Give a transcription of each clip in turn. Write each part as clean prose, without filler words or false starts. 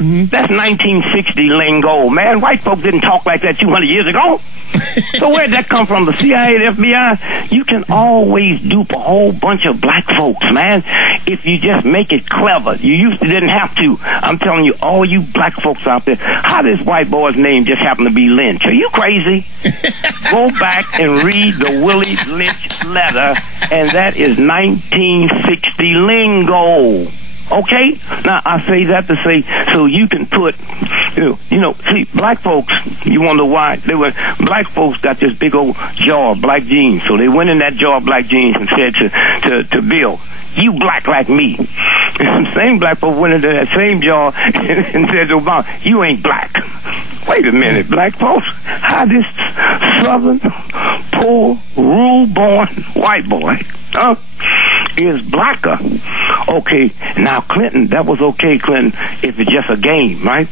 That's 1960 lingo, man. White folk didn't talk like that 200 years ago. So where'd that come from? The CIA, the FBI? You can always dupe a whole bunch of black folks, man, if you just make it clever. You didn't have to. I'm telling you, all you black folks out there, how this white boy's name just happened to be Lynch? Are you crazy? Go back and read the Willie Lynch letter, and that is 1960 lingo. Okay? Now, I say that to say, so you can put, see, black folks, you wonder why? Black folks got this big old jar of black jeans. So they went in that jar of black jeans and said to Bill, you black like me. And the same black folks went into that same jar and said to Obama, you ain't black. Wait a minute, black folks, how this southern, poor, rule-born white boy, is blacker. Okay, now Clinton, that was okay, Clinton, if it's just a game, right?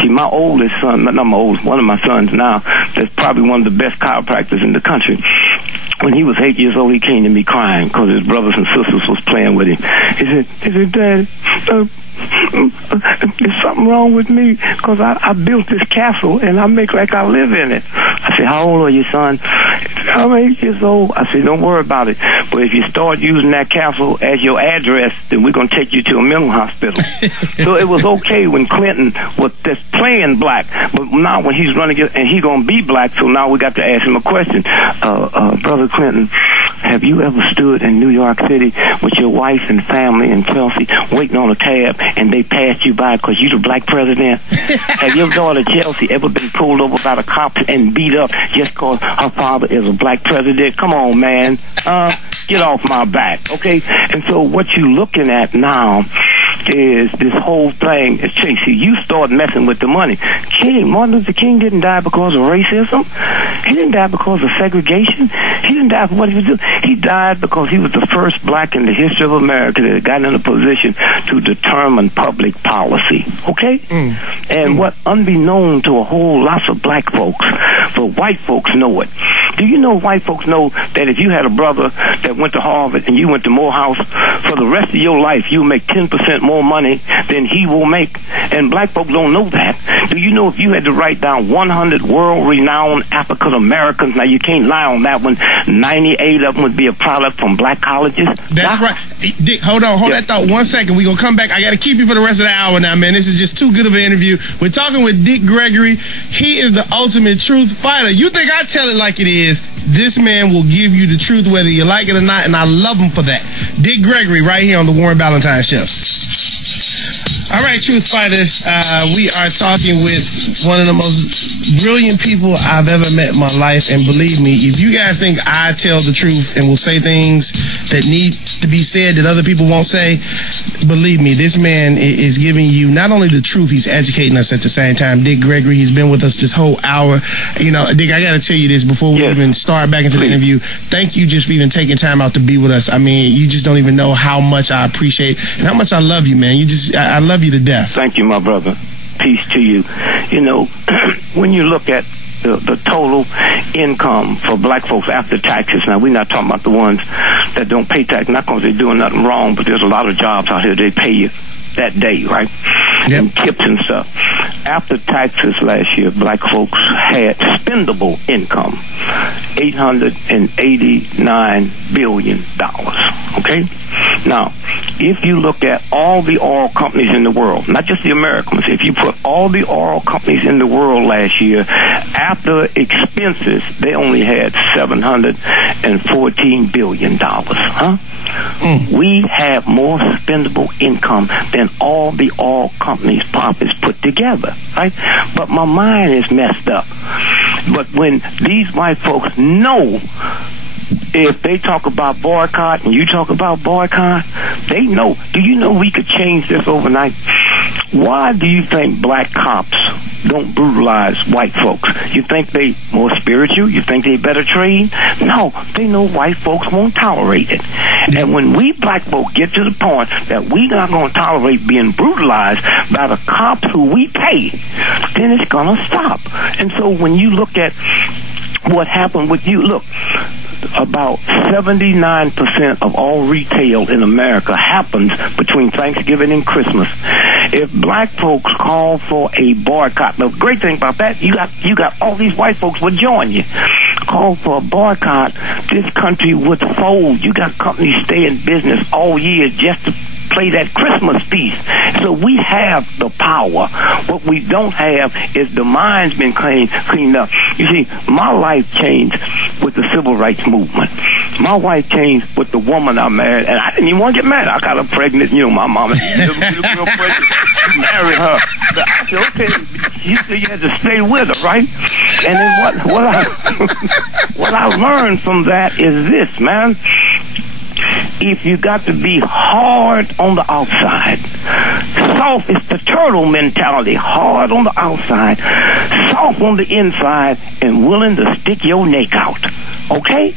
See, my oldest son, not my oldest, one of my sons now, that's probably one of the best chiropractors in the country. When he was 8 years old, he came to me crying because his brothers and sisters was playing with him. He said, Daddy, there's something wrong with me because I built this castle and I make like I live in it. I said, how old are you, son? I'm 8 years old. I said, don't worry about it. But if you start using that castle as your address, then we're going to take you to a mental hospital. So it was okay when Clinton was just playing black. But now when he's running, and he's going to be black, so now we got to ask him a question. Brother Clinton, have you ever stood in New York City with your wife and family in Chelsea waiting on a cab and they passed you by because you're the black president? Have your daughter Chelsea ever been pulled over by the cops and beat up just because her father is a black president? Come on, man. Get off my back, okay? And so what you're looking at now is this whole thing is Chasey. You start messing with the money. Martin Luther King didn't die because of racism. He didn't die because of segregation. He didn't die for what he was doing. He died because he was the first black in the history of America that got in a position to determine public policy. Okay? And what unbeknown to a whole lot of black folks, but white folks know it. Do you know white folks know that if you had a brother that went to Harvard and you went to Morehouse, for the rest of your life you'll make 10% more money than he will make? And black folks don't know that. Do you know if you had to write down 100 world-renowned African Americans, now you can't lie on that one, 98 of them would be a product from black colleges? That's right. Dick, hold that thought 1 second. We're going to come back. I got to keep you for the rest of the hour now, man. This is just too good of an interview. We're talking with Dick Gregory. He is the ultimate truth fighter. You think I tell it like it is? This man will give you the truth whether you like it or not, and I love him for that. Dick Gregory right here on the Warren Ballentine Show. All right, Truth Fighters, we are talking with one of the most brilliant people I've ever met in my life, and believe me, if you guys think I tell the truth and will say things that need to be said that other people won't say, believe me, this man is giving you not only the truth, he's educating us at the same time. Dick Gregory, he's been with us this whole hour. You know, Dick, I got to tell you this before we even start back into the interview. Thank you just for even taking time out to be with us. I mean, you just don't even know how much I appreciate and how much I love you, man. I love you to death. Thank you, my brother. Peace to you. You know, when you look at the total income for black folks after taxes, now we're not talking about the ones that don't pay tax, not because they're doing nothing wrong, but there's a lot of jobs out here they pay you that day, right? Yep. And tips and stuff. After taxes last year, black folks had spendable income, $889 billion, okay? Now, if you look at all the oil companies in the world, not just the Americans, if you put all the oil companies in the world last year, after expenses, they only had $714 billion, huh? We have more spendable income than all the oil companies' profits put together, right? But my mind is messed up. But when these white folks know, if they talk about boycott and you talk about boycott, they know. Do you know we could change this overnight? Why do you think black cops don't brutalize white folks? You think they more spiritual? You think they better trained? No, they know white folks won't tolerate it. And when we black folk get to the point that we not going to tolerate being brutalized by the cops who we pay, then it's going to stop. And so when you look at what happened with you, look, about 79% of all retail in America happens between Thanksgiving and Christmas. If black folks call for a boycott, the great thing about that, you got all these white folks will join you. Call for a boycott, this country would fold. You got companies stay in business all year just to play that Christmas feast. So we have the power. What we don't have is the mind's been cleaned up. You see, my life changed with the civil rights movement. My wife changed with the woman I married, and I didn't even want to get married. I got her pregnant, my mama real pregnant. Marry her. But I said, okay, you said you had to stay with her, right? And then what I learned from that is this, man. If you got to be hard on the outside, soft, it's the turtle mentality, hard on the outside, soft on the inside, and willing to stick your neck out. Okay?